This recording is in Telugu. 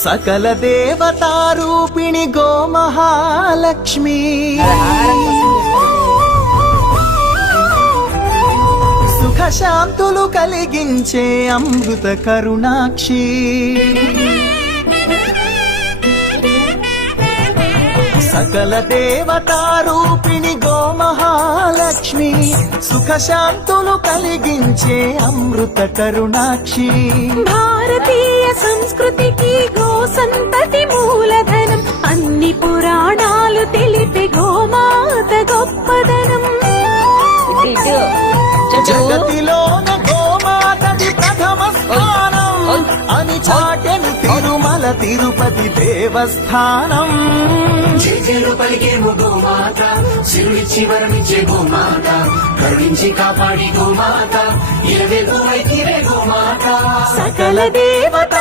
సకల దేవతారూపిణి గోమహాలక్ష్మి సుఖ శాంతులు కలిగించే అమృత కరుణాక్షి సకల దేవతారూపిణి గోమహాలక్ష్మి సుఖ శాంతులు కలిగించే అమృత కరుణాక్షి భారతీయ సంస్కృతికి గో సంతతి మూలధనం అన్ని పురాణాలు తెలిపే గోమాత గొప్పదనం జగతిలోన గోమాతది ప్రథమ స్థానం అని చాటెను తిరుమల తిరుపతి దేవస్థానం జేజేలు పలికేము గోమాత శివుడిచ్చి వరమిచ్చే గోమాత కరుణించి కాపాడి గోమాత ఇలవెల్లు వైతిరే గోమాత సకల దేవత